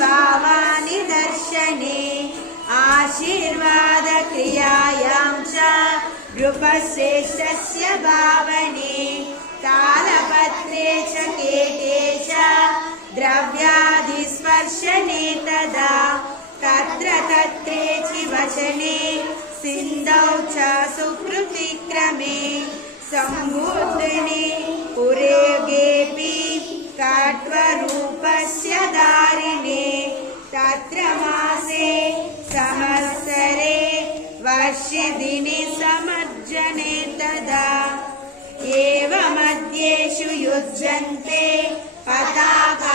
भावानि दर्शने आशीर्वादक्रियायां च नृपश्रेष्ठस्य भावने तालपत्रे च केटे च द्रव्यादिस्पर्शने तदा तत्र तत्रेचि वचने सिन्धौ च सुकृतिक्रमे सम्बुद्धने पुरेगेऽपि कट्वरूपस्य धारिणे तत्र मासे संवत्सरे वर्षे दिने समर्जने तदा एवमध्येषु युज्यन्ते पताकहस्तभावने